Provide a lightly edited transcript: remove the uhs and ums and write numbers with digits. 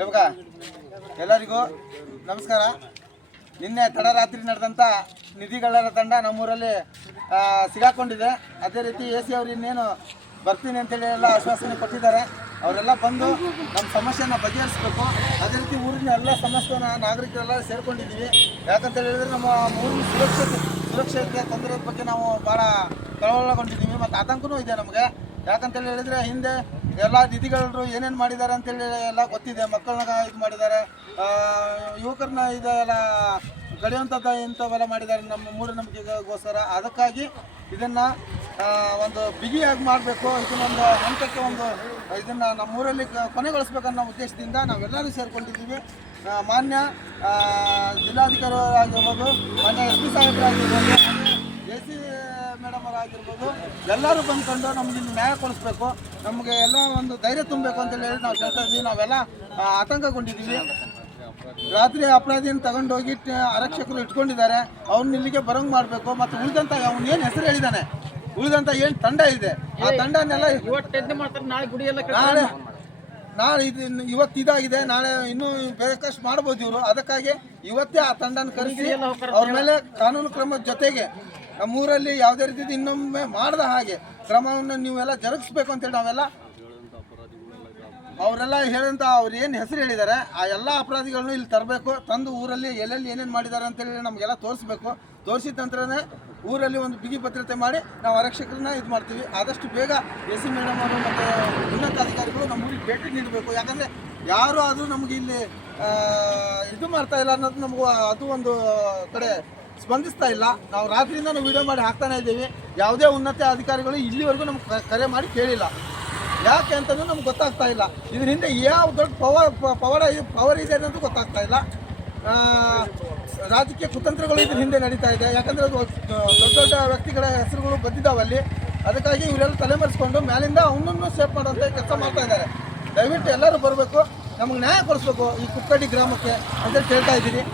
ಇವಾಗ ಎಲ್ಲರಿಗೂ ನಮಸ್ಕಾರ. ನಿನ್ನೆ ತಡರಾತ್ರಿ ನಡೆದಂಥ ನಿಧಿಗಳ್ಳರ ತಂಡ ನಮ್ಮೂರಲ್ಲಿ ಸಿಗಾಕೊಂಡಿದೆ. ಅದೇ ರೀತಿ ಎ ಸಿ ಅವರು ಇನ್ನೇನು ಬರ್ತೀನಿ ಅಂತೇಳಿ ಎಲ್ಲ ಆಶ್ವಾಸನೆ ಕೊಟ್ಟಿದ್ದಾರೆ. ಅವರೆಲ್ಲ ಬಂದು ನಮ್ಮ ಸಮಸ್ಯೆನ ಬಗೆಹರಿಸಬೇಕು. ಅದೇ ರೀತಿ ಊರಿನ ಎಲ್ಲ ಸಮಸ್ತ ನಾಗರಿಕರೆಲ್ಲ ಸೇರ್ಕೊಂಡಿದ್ದೀವಿ. ಯಾಕಂತ ಹೇಳಿದ್ರೆ ನಮ್ಮ ಊರಿನ ಸುರಕ್ಷತೆ ತೊಂದರೆ ಬಗ್ಗೆ ನಾವು ಭಾಳ ಕಳವಳಗೊಂಡಿದ್ದೀವಿ ಮತ್ತು ಆತಂಕನೂ ಇದೆ ನಮಗೆ. ಯಾಕಂತೇಳಿ ಹೇಳಿದರೆ ಹಿಂದೆ ಎಲ್ಲ ನಿಧಿಗಳು ಏನೇನು ಮಾಡಿದ್ದಾರೆ ಅಂತೇಳಿ ಎಲ್ಲ ಗೊತ್ತಿದೆ. ಮಕ್ಕಳನ್ನ ಇದು ಮಾಡಿದ್ದಾರೆ, ಯುವಕರನ್ನ ಇದೆಲ್ಲ ಗಡಿಯುವಂಥದ್ದು ಇಂಥವೆಲ್ಲ ಮಾಡಿದ್ದಾರೆ ನಮ್ಮ ಮೂಢನಂಬಿಕೆಗೋಸ್ಕರ. ಅದಕ್ಕಾಗಿ ಇದನ್ನು ಒಂದು ಬಿಗಿಯಾಗಿ ಮಾಡಬೇಕು. ಇದನ್ನೊಂದು ಹಂತಕ್ಕೆ ಇದನ್ನು ನಮ್ಮೂರಲ್ಲಿ ಕೊನೆಗೊಳಿಸ್ಬೇಕನ್ನೋ ಉದ್ದೇಶದಿಂದ ನಾವೆಲ್ಲರೂ ಸೇರಿಕೊಂಡಿದ್ದೀವಿ. ಮಾನ್ಯ ಜಿಲ್ಲಾಧಿಕಾರಿ ಆಗಿರ್ಬೋದು, ಮಾನ್ಯ ಎಸ್ ಪಿ ಸಾಹೇಬರಾಗಿರ್ಬೋದು, ಎ ಸಿ ಮೇಡಮ್ ಅವರಾಗಿರ್ಬೋದು, ಎಲ್ಲರೂ ಬಂದ್ಕೊಂಡು ನಮ್ಗೆ ಇಲ್ಲಿ ನ್ಯಾಯ ಕೊಡಿಸ್ಬೇಕು, ನಮಗೆ ಎಲ್ಲ ಒಂದು ಧೈರ್ಯ ತುಂಬಬೇಕು ಅಂತೇಳಿ ನಾವು ಕೇಳ್ತಾ ಇದ್ದೀವಿ. ನಾವೆಲ್ಲ ಆತಂಕಗೊಂಡಿದ್ದೀವಿ. ರಾತ್ರಿ ಅಪರಾಧಿಯನ್ನು ತಗೊಂಡೋಗಿ ಆರಕ್ಷಕರು ಇಟ್ಕೊಂಡಿದ್ದಾರೆ. ಅವ್ರನ್ನ ಇಲ್ಲಿಗೆ ಬರೋಂಗೆ ಮಾಡಬೇಕು. ಮತ್ತು ಉಳಿದಂಥ ಅವ್ನು ಏನು ಹೆಸರು ಹೇಳಿದ್ದಾನೆ, ಉಳಿದಂಥ ಏನು ತಂಡ ಇದೆ ಆ ತಂಡನೆಲ್ಲ ನಾಳೆ ಇವತ್ತು ಇದಾಗಿದೆ, ನಾಳೆ ಇನ್ನೂ ಬೇಕಷ್ಟು ಮಾಡ್ಬೋದು ಇವರು. ಅದಕ್ಕಾಗಿ ಇವತ್ತೇ ಆ ತಂಡನ ಕರೆಸಿ ಅವ್ರ ಮೇಲೆ ಕಾನೂನು ಕ್ರಮದ ಜೊತೆಗೆ ನಮ್ಮೂರಲ್ಲಿ ಯಾವುದೇ ರೀತಿ ಇನ್ನೊಮ್ಮೆ ಮಾಡದ ಹಾಗೆ ಕ್ರಮವನ್ನು ನೀವೆಲ್ಲ ಜರುಗಿಸ್ಬೇಕು ಅಂತೇಳಿ ನಾವೆಲ್ಲ ಅವರೆಲ್ಲ ಹೇಳಿದಂಥ ಅವ್ರು ಏನು ಹೆಸರು ಹೇಳಿದ್ದಾರೆ ಆ ಎಲ್ಲ ಅಪರಾಧಿಗಳನ್ನು ಇಲ್ಲಿ ತರಬೇಕು. ತಂದು ಊರಲ್ಲಿ ಎಲ್ಲೆಲ್ಲಿ ಏನೇನು ಮಾಡಿದ್ದಾರೆ ಅಂತೇಳಿ ನಮಗೆಲ್ಲ ತೋರಿಸ್ಬೇಕು. ತೋರಿಸಿದ ನಂತರನೇ ಊರಲ್ಲಿ ಒಂದು ಬಿಗಿ ಭದ್ರತೆ ಮಾಡಿ ನಾವು ಆರಕ್ಷಕರನ್ನ ಇದು ಮಾಡ್ತೀವಿ. ಆದಷ್ಟು ಬೇಗ ಎ ಸಿ ಮೇಡಮ್ ಅವರು ಮತ್ತು ಉನ್ನತ ಅಧಿಕಾರಿಗಳು ನಮ್ಮ ಊರಿಗೆ ಭೇಟಿ ನೀಡಬೇಕು. ಯಾಕಂದರೆ ಯಾರು ಆದರೂ ನಮಗೆ ಇಲ್ಲಿ ಇದು ಮಾಡ್ತಾ ಇಲ್ಲ ಅನ್ನೋದು ನಮಗೂ ಅದು ಒಂದು ಕಡೆ ಸ್ಪಂದಿಸ್ತಾ ಇಲ್ಲ. ನಾವು ರಾತ್ರಿಯಿಂದ ನಾವು ವಿಡಿಯೋ ಮಾಡಿ ಹಾಕ್ತಾನೆ ಇದ್ದೀವಿ. ಯಾವುದೇ ಉನ್ನತ ಅಧಿಕಾರಿಗಳು ಇಲ್ಲಿವರೆಗೂ ನಮ್ಗೆ ಕರೆ ಮಾಡಿ ಕೇಳಿಲ್ಲ. ಯಾಕೆ ಅಂತಂದ್ರೆ ನಮ್ಗೆ ಗೊತ್ತಾಗ್ತಾ ಇಲ್ಲ. ಇದ್ರ ಹಿಂದೆ ಯಾವ ದೊಡ್ಡ ಪವರ್ ಇದೆ ಅನ್ನೋದು ಗೊತ್ತಾಗ್ತಾ ಇಲ್ಲ. ರಾಜಕೀಯ ಕುತಂತ್ರಗಳು ಇದ್ರ ಹಿಂದೆ ನಡೀತಾ ಇದೆ. ಯಾಕಂದರೆ ಅದು ದೊಡ್ಡ ವ್ಯಕ್ತಿಗಳ ಹೆಸರುಗಳು ಬಂದಿದ್ದಾವಲ್ಲಿ. ಅದಕ್ಕಾಗಿ ಇವರೆಲ್ಲ ತಲೆಮರೆಸ್ಕೊಂಡು ಮೇಲಿಂದ ಅವನನ್ನು ಸೇಫ್ ಮಾಡೋಂಥ ಕೆಲಸ ಮಾಡ್ತಾ ಇದ್ದಾರೆ. ದಯವಿಟ್ಟು ಎಲ್ಲರೂ ಬರಬೇಕು, ನಮಗೆ ನ್ಯಾಯ ಕೊಡಿಸ್ಬೇಕು ಈ ಕುಕ್ಕಡಿ ಗ್ರಾಮಕ್ಕೆ ಅಂತೇಳಿ ಕೇಳ್ತಾ ಇದ್ದೀರಿ.